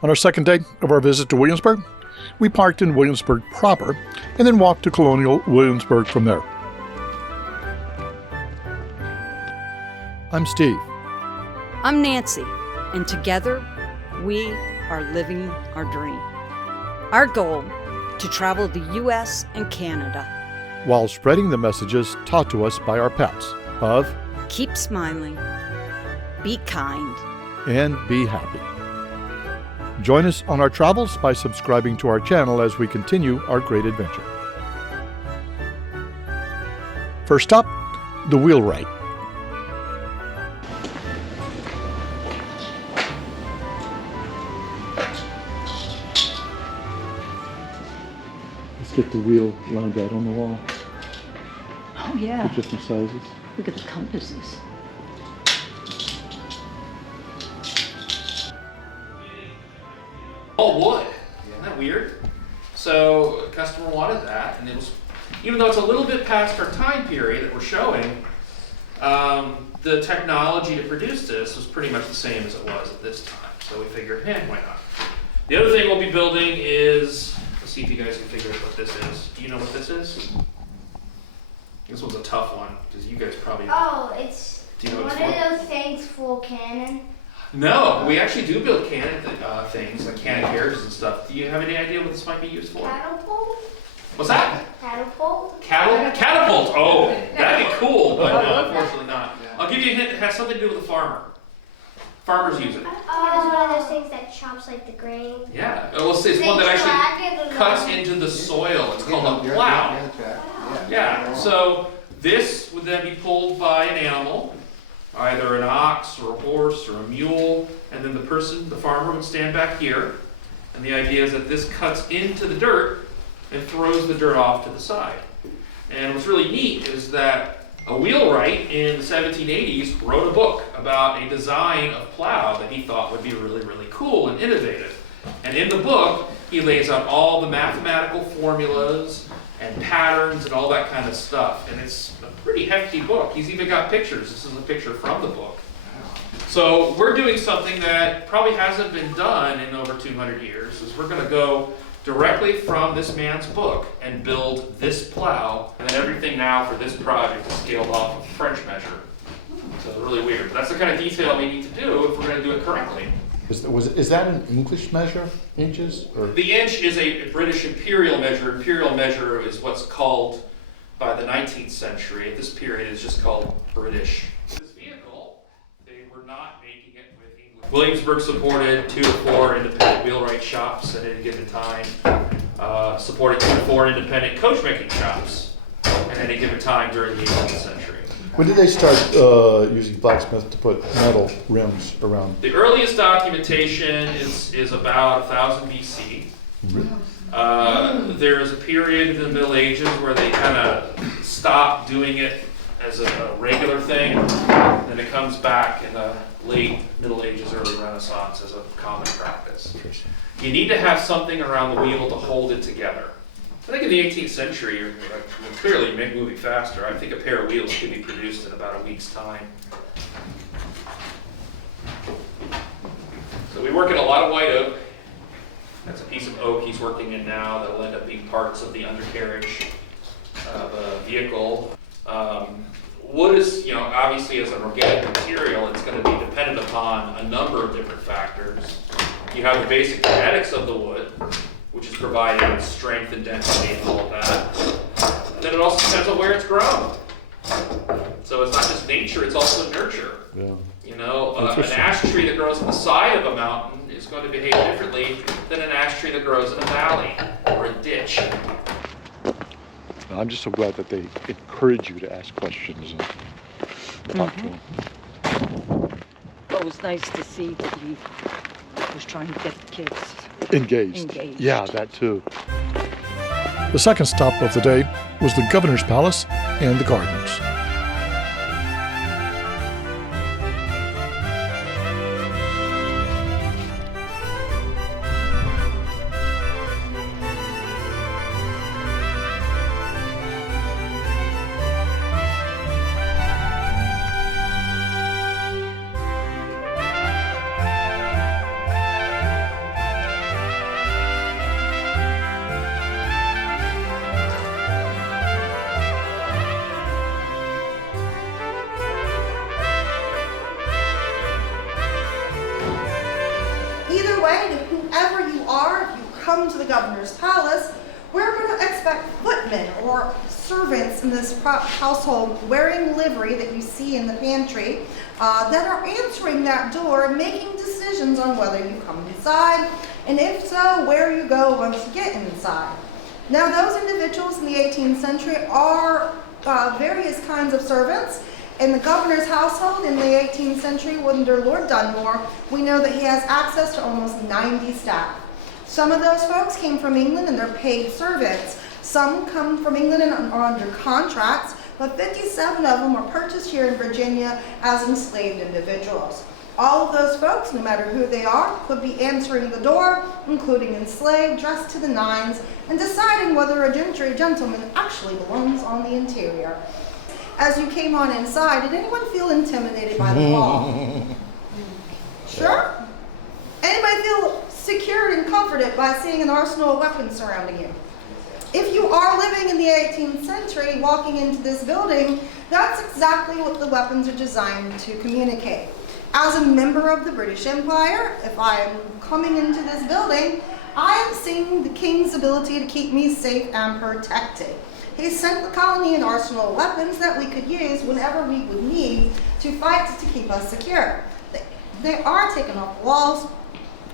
On our second day of our visit to Williamsburg, we parked in Williamsburg proper and then walked to Colonial Williamsburg from there. I'm Steve. I'm Nancy, and together we are living our dream. Our goal, to travel the U.S. and Canada, While spreading the messages taught to us by our pets of keep smiling, be kind, and be happy. Join us on our travels by subscribing to our channel as we continue our great adventure. First stop, the Wheelwright. Let's get the wheel lined out on the wall. Oh yeah, The different sizes. look at the compasses. All wood. Isn't that weird? So a customer wanted that, and it was, even though it's a little bit past our time period that we're showing, the technology to produce this was pretty much the same as it was at this time. So we figured, why not? The other thing we'll be building is, let's see if you guys can figure out what this is. Do you know what this is? This one's a tough one, because you guys probably... Oh, it's Do you know what one it's for? of those things for cannon. No, we actually do build cannon things, like cannon carriages and stuff. Do you have any idea what this might be used for? Catapult? What's that? Catapult? Catapult. Oh, that'd be cool, but no, unfortunately not. I'll give you a hint. It has something to do with a farmer. Farmers use it. Oh, it's one of those things that chops like the grain. Yeah. Well, it's one that actually cuts into the soil. It's called a plow. Yeah. So this would then be pulled by an animal, either an ox or a horse or a mule, and then the farmer would stand back here. And the idea is that this cuts into the dirt and throws the dirt off to the side. And what's really neat is that a wheelwright in the 1780s wrote a book about a design of plow that he thought would be really, really cool and innovative. And in the book, he lays out all the mathematical formulas and patterns and all that kind of stuff. And it's a pretty hefty book. He's even got pictures. This is a picture from the book. So we're doing something that probably hasn't been done in over 200 years, is we're going to go directly from this man's book and build this plow, and then everything now for this project is scaled off of French measure. So it's really weird. That's the kind of detail we need to do if we're going to do it correctly. Is that an English measure, inches? Or? The inch is a British imperial measure. Imperial measure is what's called, by the 19th century, at this period, is just called British. This vehicle, they were not making it with English. Williamsburg supported 2 to 4 independent wheelwright shops at any given time. Supported 2 to 4 independent coachmaking shops at any given time during the 18th century. When did they start using blacksmith to put metal rims around? The earliest documentation is about 1000 BC. There is a period in the Middle Ages where they kind of stopped doing it as a regular thing. Then it comes back in the late Middle Ages, early Renaissance as a common practice. You need to have something around the wheel to hold it together. I think in the 18th century, you're clearly moving faster. I think a pair of wheels could be produced in about a week's time. So we work in a lot of white oak. That's a piece of oak he's working in now that will end up being parts of the undercarriage of a vehicle. Wood is, obviously as an organic material, it's going to be dependent upon a number of different factors. You have the basic genetics of the wood, which is providing its strength and density and all of that. And then it also depends on where it's grown. So it's not just nature, it's also nurture. Yeah. An ash tree that grows on the side of a mountain is going to behave differently than an ash tree that grows in a valley or a ditch. I'm just so glad that they encourage you to ask questions and talk to them. Well, it was nice to see that he was trying to get the kids Engaged. Yeah, that too. The second stop of the day was the Governor's Palace and the gardens. anyway, to whoever you are, if you come to the governor's palace, we're going to expect footmen or servants in this household wearing livery that you see in the pantry that are answering that door and making decisions on whether you come inside, and if so, where you go once you get inside. Now, those individuals in the 18th century are various kinds of servants. In the governor's household in the 18th century under Lord Dunmore, we know that he has access to almost 90 staff. Some of those folks came from England and they're paid servants. Some come from England and are under contracts, but 57 of them were purchased here in Virginia as enslaved individuals. All of those folks, no matter who they are, could be answering the door, including enslaved, dressed to the nines, and deciding whether a gentry gentleman actually belongs on the interior. As you came on inside, did anyone feel intimidated by the wall? Sure? Anybody feel secured and comforted by seeing an arsenal of weapons surrounding you? If you are living in the 18th century, walking into this building, that's exactly what the weapons are designed to communicate. As a member of the British Empire, if I am coming into this building, I am seeing the king's ability to keep me safe and protected. He sent the colony an arsenal of weapons that we could use whenever we would need to fight to keep us secure. They are taken off walls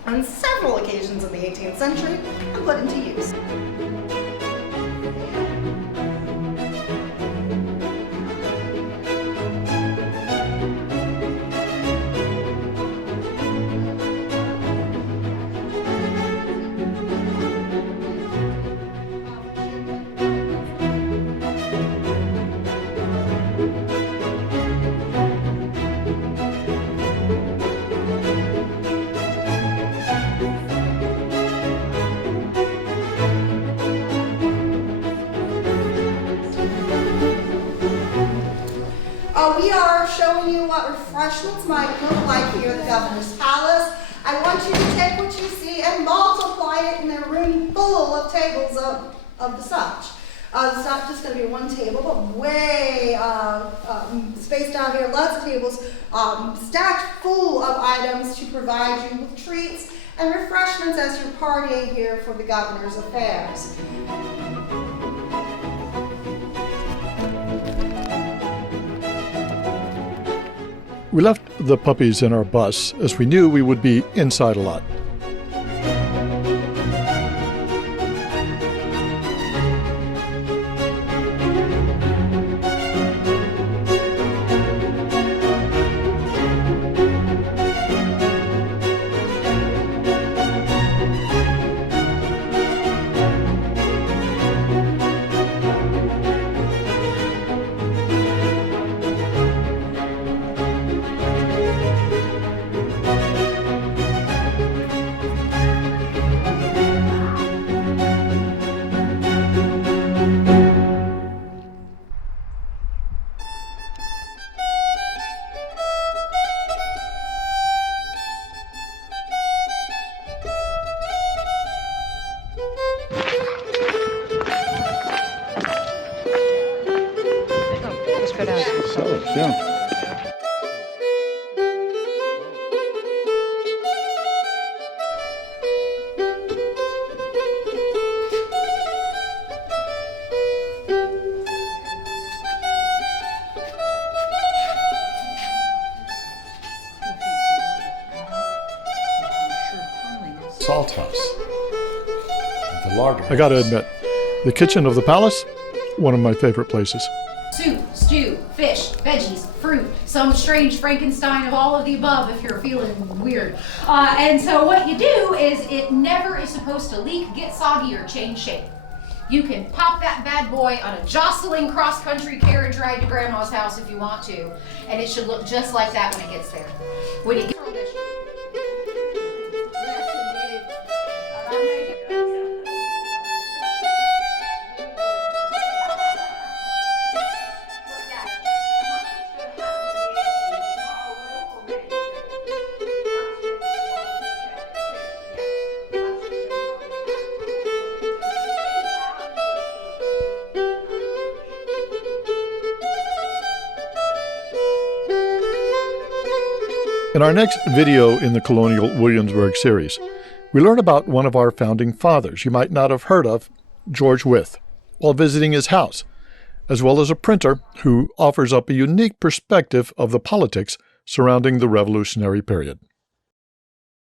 on several occasions in the 18th century and put into use. We are showing you what refreshments might look like here at the governor's palace. I want you to take what you see and multiply it in a room full of tables of the such. It's not just going to be one table, but way spaced out here, lots of tables stacked full of items to provide you with treats and refreshments as you're partying here for the governor's affairs. We left the puppies in our bus as we knew we would be inside a lot. Salt house. The larder. I gotta admit, the kitchen of the palace, one of my favorite places. Soup, stew, fish, veggies, fruit, some strange Frankenstein of all of the above if you're feeling weird. And so what you do is it never is supposed to leak, get soggy, or change shape. You can pop that bad boy on a jostling cross-country carriage ride to Grandma's house if you want to, and it should look just like that when it gets there. When it gets In our next video in the Colonial Williamsburg series, We learn about one of our founding fathers you might not have heard of, George Wythe, while visiting his house, as well as a printer who offers up a unique perspective of the politics surrounding the Revolutionary period.